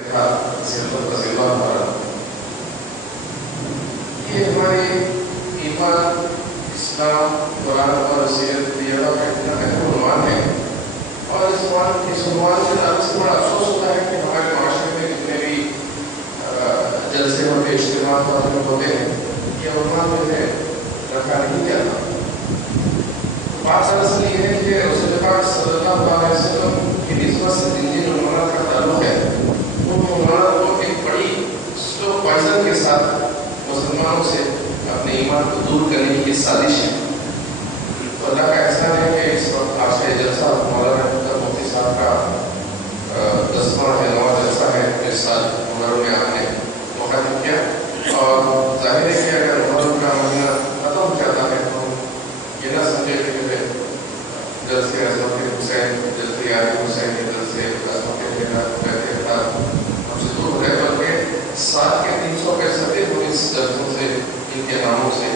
یہ ہماری ایمان، اسلام، قرآن اور سیرت کا اتنا اہم عنوان ہے، اور اس عنوان سے بڑا افسوس ہوتا ہے کہ ہمارے معاشرے میں جتنے بھی جلسے ہوتے اجتماعات ہوتے ہیں، یہ عنوان جو ہے رکھا نہیں جاتا۔ بات دراصل یہ ہے کہ رسول پاک صلی اللہ علیہ وسلم کی نسبت سے جن جن عنوانات کا تعلق ہے، ان عنوانات کو ایک بڑی سلو پوائزن کے ساتھ مسلمانوں سے اپنے ایمان کو دور کرنے کی سازش ہے۔ تو اللہ کا احسان ہے کہ اس وقت آج کا جلسہ مولانا مفتی صاحب کا 10واں ہے، 9واں جلسہ ہے۔ اس سال محرم میں آپ نے مخاطب کیا، اور ظاہر ہے کہ اگر محرم کا مہینہ ختم ہو جاتا ہے تو یہ نہ سمجھے کہ جو ہے جلسے عظمت حسین، جلسے یاد حسین، جلسے عظمت ہم سے دور ہو گئے، بلکہ سال کے 365 دن اس جلسوں سے، ان کے ناموں سے،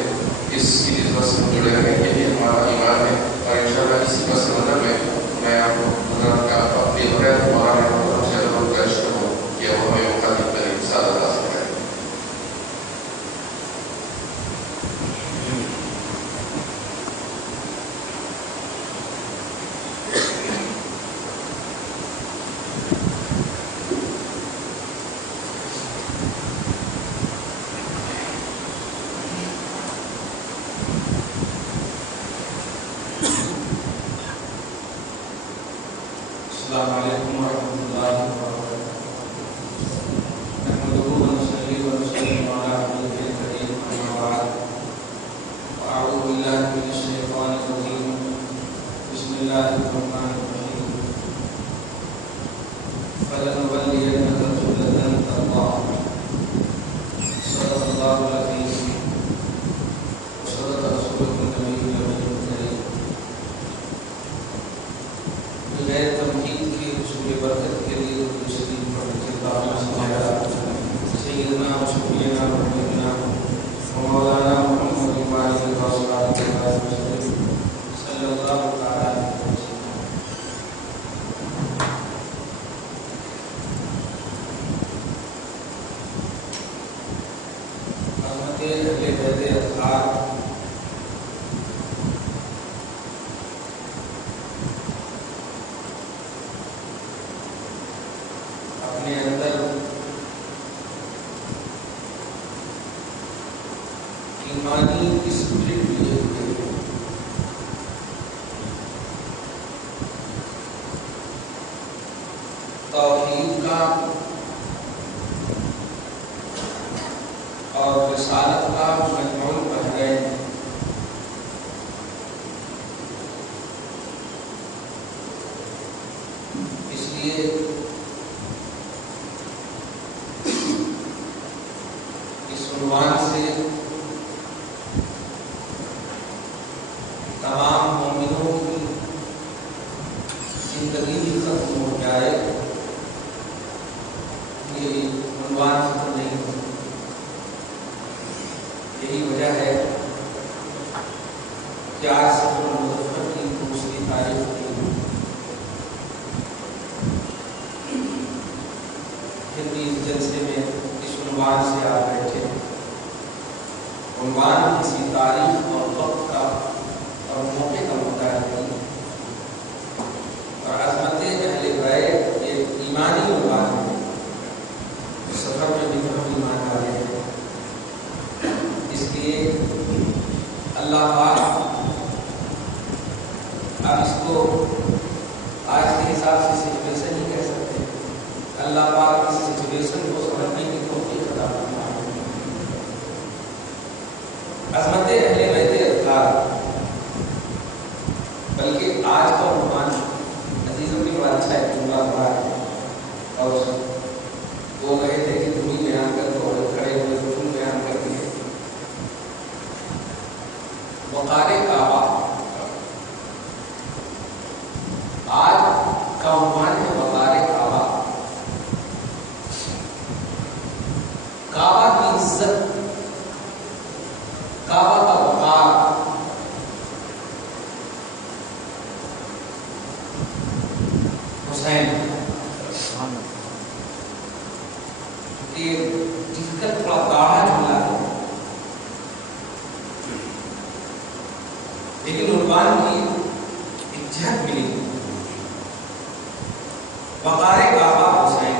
اس کی نسبت سے جڑے رہیں۔ یہی ہمارا ایمان ہے، اور انشاءاللہ اسی پس منظر میں میں آپ کو حضرات کا اپنی بغیر ہمارے محترم سے گزارش کروں کہ وہ ہمیں مخاطب کریں، سعادت حاصل کریں۔ السلام علیکم ورحمۃ اللہ وبرکاتہ۔ نحمده ونصلي ونسلم على نبيه الكريم، اما بعد، فاعوذ بالله من الشیطان الرجیم، بسم اللہ الرحمن الرحیم۔ فلنولینک قبلة ترضاها، صدق اللہ العظیم وصدق رسولہ النبی الکریم۔ بغیر تمہید کی حصول برکت کے لیے شریف سیدنا و شفیعنا و حبیبنا و مولانا محمد صلی اللہ تعالیٰ علیہ وسلم۔ عظمت اہل بیت اطہار اپنے اندر ایمانی اسپرٹ لیے ہوئے توحید کا اور رسالت کا مجموع بن گئے ہیں۔ اس لیے اس عنوان سے تمام مومنوں کی زندگی بھی ختم ہو جائے، یہ عنوان ختم نہیں ہو۔ یہی وجہ ہے کہ آج صدر المظفر کی دوسری تاریخ کی پھر بھی اس جلسے میں اس عنوان سے آ بیٹھے۔ عنوان کسی تاریخ اور وقت کا اور موقع کا متعلق نہیں، اور عظمت اہل بیت ایک ایمانی عنوان ہے۔ سفر میں بھی ہم ایمان والے ہیں، اس لیے اللہ پاک اب اس کو آج کے حساب سے سچویشن نہیں کہہ سکتے، اللہ پاک اس سچویشن کو سمجھنے کی توفیق عطا فرمائے۔ عظمت اہل بیت اطہار، بلکہ آج کا عنوان عزیزوں کی بڑا اچھا ہے، جملہ پڑھا ہے، اور وہ کہے تھے کہ تم ہی بیان کر دو، اور کھڑے ہوئے تو تم بیان کر دیے۔ وقار کعبہ آج کا عنوان ہے، وقار کعبہ۔ کعبہ کی عزت، کعبہ کا وقار، حسین یہ ڈیفیکلٹ تھوڑا گاڑھا جملہ ہے، لیکن عنوان کی ایک جھلک ملی، وقار کعبہ حسین۔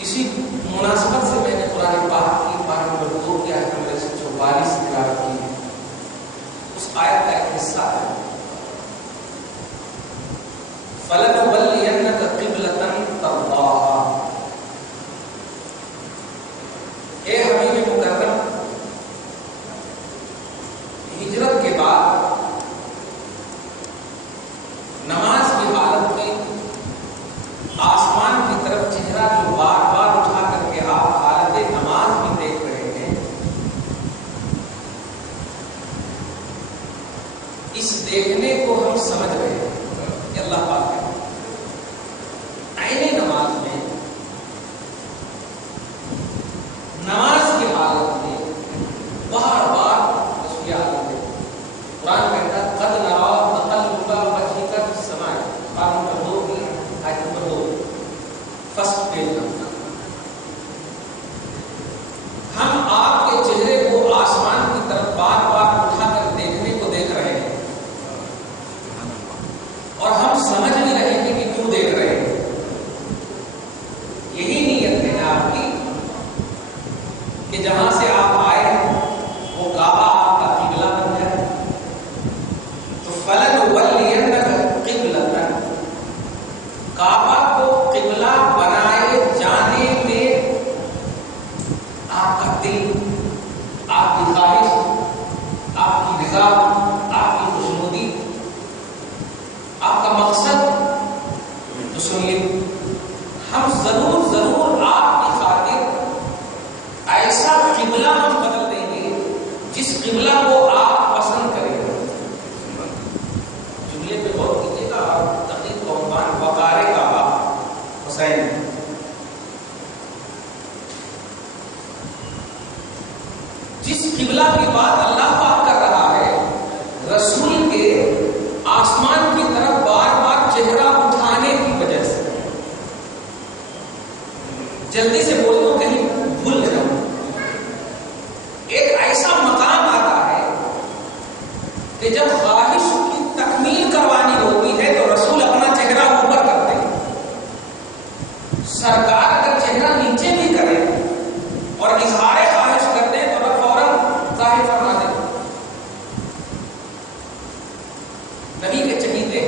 اسی مناسبت سے میں نے قرآن پاک کی پارہ نمبر 2 کی آیت نمبر 144 تلاوت کی ہے۔ اس آیت کا ایک حصہ ہے، فَلَنُوَلِّيَنَّكَ قِبْلَةً تَرْضَاهَا۔ اے حبیب مکرم، ہجرت کے بعد نماز کی حالت میں آسمان کی طرف چہرہ جو بار بار اٹھا کر کے آپ حالت نماز بھی دیکھ رہے ہیں، اس دیکھنے کو ہم سمجھ رہے ہیں کہ اللہ پاک ہے۔ عین نماز میں، نماز کی حالت میں بار بار اس کی حالت ہے۔ قرآن کہتا ہے قد نرى تقلب وجهك في السماء، قرآن نمبر 2 کی آیت نمبر 2 فرسٹ پیج۔ ہم آپ کے چہرے کو آسمان کی طرف بار بار اٹھا کر دیکھنے کو دیکھ رہے ہیں، اور ہم سمجھ نہیں رہے ہیں کہ کیوں دیکھ رہے ہیں۔ یہی نیت ہے آپ کی کہ جہاں سے آپ آئے ہیں وہ کعبہ آپ کا قبلہ بن جائے۔ تو فَلَنُوَلِّيَنَّكَ قِبْلَةً، کعبہ کو قبلہ بنائے جانے میں آپ کا دل، آپ کی خواہش، آپ کی رضا، آپ کی خوشنودی، آپ کا مقصد تو سنیے، ہم ضرور ضرور آپ کی خاطر ایسا قبلہ ہم بدل دیں گے جس قبلہ کو آپ پسند کریں گے۔ جملے پہ غور کیجیے گا، آپ تقریب کا عنوان وقار کعبہ حسین۔ جس قبلہ کی بات اللہ پاک کر رہا ہے، رسول کے آسمان کی طرف بار بار چہرہ اٹھانے کی وجہ سے، جلدی سے بول دو کہیں بھول نہ جاؤ، ایک ایسا مقام آتا ہے کہ جب خواہش کی تکمیل کروانی ہوتی ہے تو رسول اپنا چہرہ اوپر کرتے ہیں۔ سرکار اگر چہرہ نیچے بھی کرے اور اظہار خواہش کرتے ہیں تو فوراً ظاہر فرما دیں۔ نبی کے چہیتے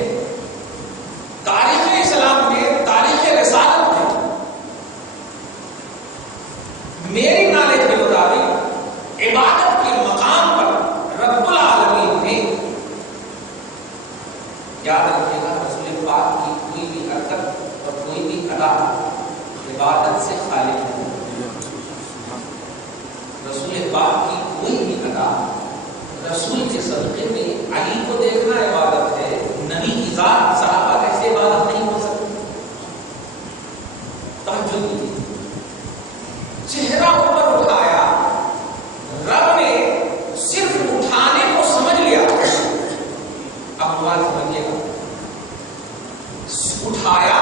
تاریخ اسلام میں، تاریخ رسالت میں، میری نالج کے مطابق عبادت کے مقام پر رب العالمین نے، یاد رکھیے گا، رسول پاک کی کوئی بھی حرکت اور کوئی بھی ادا عبادت سے خالی نہیں۔ رسول پاک کی کوئی بھی ادا رسول کے صدقے میں علی کو دیکھنا عبادت ہے، نبی کی ذات صحابہ کیسے عبادت نہیں ہو سکتی؟ توجہ دیجیے، چہرہ اوپر اٹھایا، رب نے صرف اٹھانے کو سمجھ لیا۔ اب بات سمجھیے گا، اٹھایا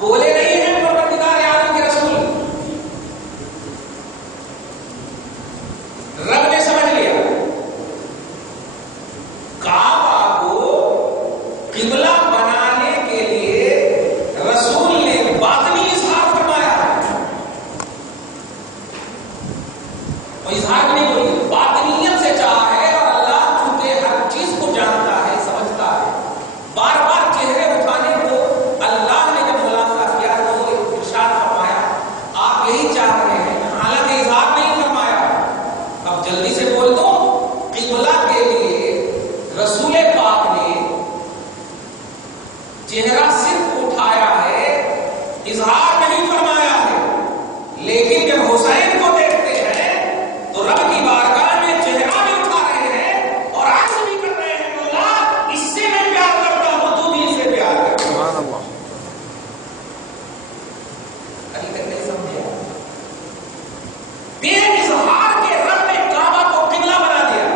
بولے نہیں ہیں پروردگار عالم کے رسول، رب نے سمجھ لیا۔ کعبہ کو قبلہ بنانے کے لیے رسول نے باطنی اظہار فرمایا ہے، وہ اظہار نہیں بولی، باطنیت سے چاہا ہے، اور اللہ چونکہ ہر چیز کو جانتا ہے، سمجھتا ہے، بار بار چہرے اٹھانے کو اللہ نے جب ملاحظہ کیا تو وہ ارشاد فرمایا آپ یہی چاہ رہے ہیں، حالانکہ اظہار نہیں فرمایا۔ اب جلدی سے بول دو، قبلہ کے لیے رسول پاک نے چہرہ صرف اٹھایا ہے، اظہار نہیں فرمایا ہے، لیکن جب حسین کو دیکھتے ہیں تو رب کی بارگاہ میں چہرہ بھی اٹھا رہے ہیں اور عرض بھی کر رہے ہیں، مولا اس سے میں پیار کرتا ہوں، تو بھی اس سے پیار کرتا ہوں۔ سبحان اللہ۔ ابھی تک نہیں سمجھا؟ بے اظہار کے رب نے کعبہ کو قبلہ بنا دیا۔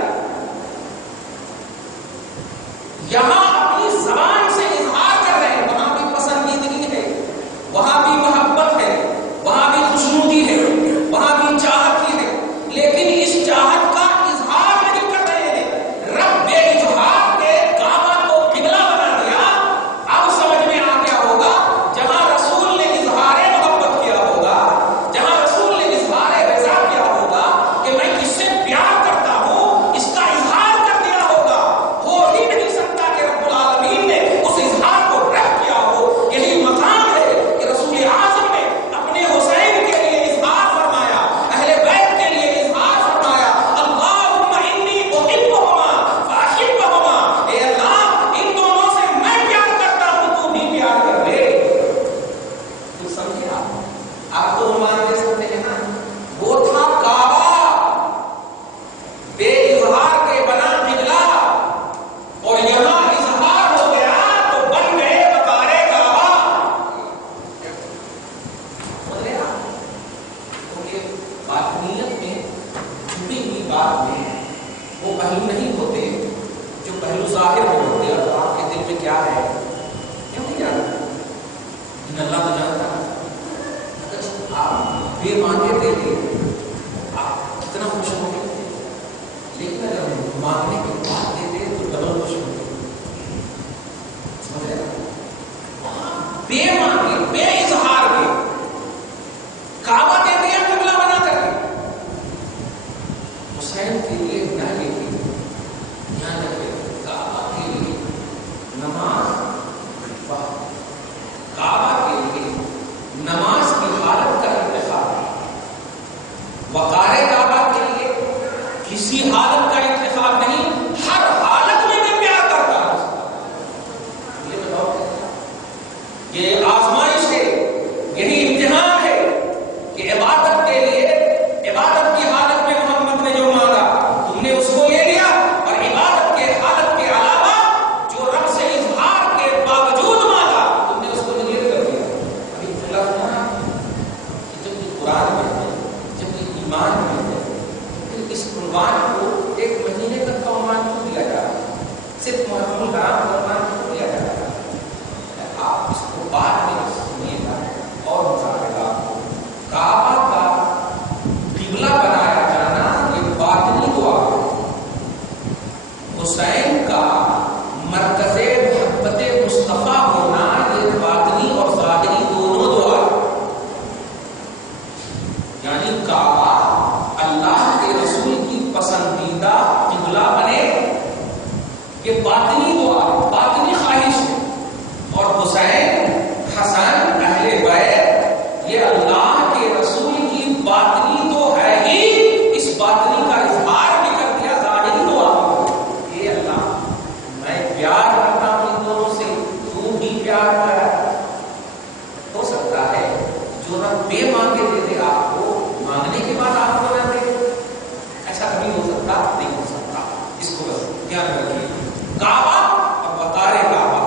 یہاں اپنی زبان سے اظہار کر رہے ہیں، وہاں بھی پسندیدگی ہے، وہاں بھی محبت مانگے دے دے آپ کتنا خوش ہوں گے، لیکن اگر مانگنے کے بعد دے دے تو ڈبل خوش ہوں گے. سمجھ رہے وہاں بے مانگے بے اظہار کے کعبہ دے دیا قبلہ بنا کر کے. حسین کے لیے نہ لے کے یہاں رکھے کعبہ کے لیے نماز، کعبہ کے لیے نماز کی حالت کا انتخاب، وقار کعبہ کے لیے کسی حالت کا انتخاب نہیں، ہر حالت میں میں پیار کرتا ہوں. یہ بتاؤ یہ آزمائش ہے، یہی امتحان ہے کہ عبادت کے لیے عبادت کی حالت میں محمد نے جو مانگا تم نے اس کو لے لیا، اور عبادت کے حالت کے علاوہ جو رب سے اظہار کے باوجود مانگا تم نے اس کو نگلیکٹ کر دیا. ابھی کھلا سنا کہ جب یہ قرآن میں ہے، جب یہ ایمان میں ہے، پھر اس عنوان کو ایک مہینے تک کا عنوان کیوں دیا جا رہا ہے؟ صرف محرم الحرام کا عنوان کیوں دیا جا رہا ہے؟ آپ اس کو بعد میں سنیے گا اور مطالعے گا. کعبہ کا قبلہ بنایا جانا یہ باطنی دعا ہے. حسین کا مرکز محبت مصطفیٰ ہونا یہ باطنی اور ظاہری دونوں دعا ہے. یعنی کعبہ اللہ کے رسول کی پسندیدہ قبلہ بنے یہ باطنی دعا ہے، باطنی خواہش ہے. اور حسین حسن اہل بیت یہ اللہ کے رسول کی باطنی تو ہے ہی، اس باطنی کا اظہار بھی کر دیا ظاہری دعا. اے اللہ میں پیار کرتا ہوں ان دونوں سے، تو بھی پیار کر. ہو سکتا ہے جو رب بے مانگے دے دے آپ کو، مانگنے کے بعد آپ کو نہ دے. ایسا کبھی ہو سکتا نہیں ہو سکتا. اس کو بس دھیان رکھیے. کعبہ اور وقار کعبہ،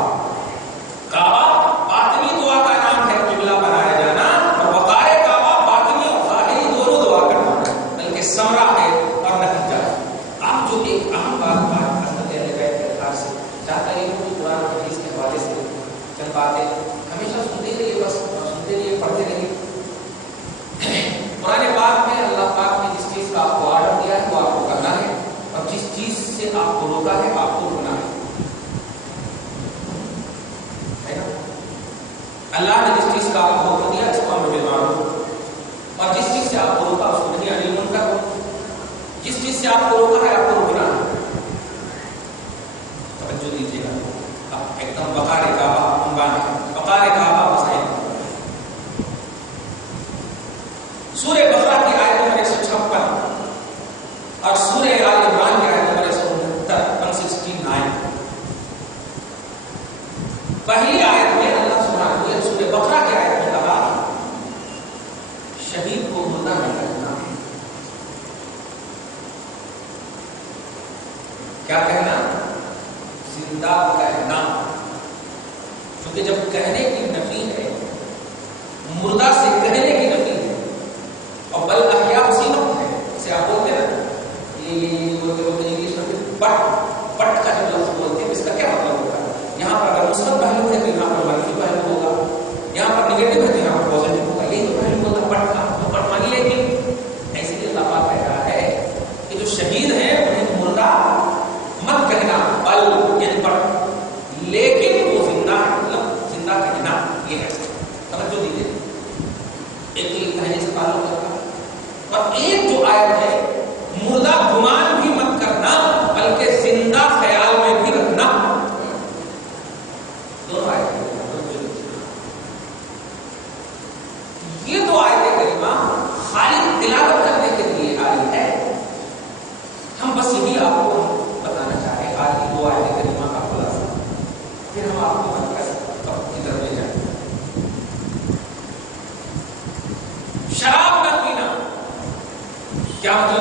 کعبہ باطنی دعا کا نام ہے قبلہ بنایا جانا، اور وقار کعبہ باطنی اور ظاہری دونوں دعا کرنا ہے، بلکہ ثمرہ ہے اور نتیجہ ہے. آپ جو ایک اہم بات حضرت اہل بیت کے اعتبار سے چاہتا ہے کہ قرآن اور حدیث کے حوالے سے چند باتیں ہمیشہ سنتے رہیے، بس سنتے رہیے، پڑھتے رہیے. قرآن پاک میں اللہ پاک نے جس چیز کا آپ کو آرڈر دیا ہے وہ آپ کو کرنا ہے، اور جس چیز سے آپ کو روکا ہے آپ کو روکنا ہے. اللہ نے جس چیز کا آپ کو حکم دیا اس کو امر بالمعروف، اور جس چیز سے آپ کو روکا اس کو نہیں عن المنکر. جس چیز سے آپ کو روکا ہے آپ کو روکنا ہے. توجہ دیجیے گا، اب ایک دم وقار کعبہ عنوان ہے، وقار کعبہ مسائل. سورہ بقرہ کی آیت نمبر 156 اور سورہ آل عمران کی آیت نمبر 169. پہلی آیت میں اللہ سبحانہ وتعالی سورہ بقرہ کی آیت میں کہا شہید کو مردہ نہیں کہنا. کیا کہنا؟ زندہ کہنا. کیونکہ جب کہنے کی نفی ہے، مردہ سے کہنے کی نفی ہے، اور بل احیاء اسی وقت ہے. اسے آپ بولتے ہیں یہ بولتے انگلش میں بٹ کا جب لفظ بولتے ہیں اس کا کیا مطلب ہوتا ہے؟ یہاں پر اگر مثبت پہلو ہے تو یہاں پر منفی پہلو ہوگا، یہاں پر نگیٹو ہے تو یہاں پر پازیٹو ہوگا. یہ تو پہلو ہوتا ہے بٹ کا، تو بٹ مانی. لیکن ایسے لیے اللہ پاک کہہ رہا ہے کہ جو شہید ہیں انہیں مردہ مت کہنا، بل یعنی بٹ، لیکن وہ زندہ ہے، مطلب زندہ کہنا. یہ ہے توجہ دیجیے. ایک تو کہنے سے تعلق کرتا ہے، اور ایک جو آیت ہے مردہ گمان بھی مت کرنا بلکہ زندہ خیال میں بھی رکھنا. دونوں آیت یہ دو آیت کریمہ خالی تلاوت کرنے کے لیے آئی ہے. ہم بس یہی آپ کو بتانا چاہ رہے ہیں آج کی دو آیت کریمہ کا خلاصہ، پھر ہم آپ کو کی طرف لے جائیں. شراب نہ پینا کیا مطلب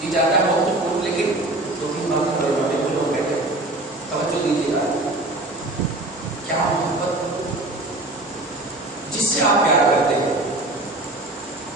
جی جاتا ہے وقت کو، لیکن دو تین باتیں بڑے بڑے لوگ بیٹھے توجہ دیجیے گا.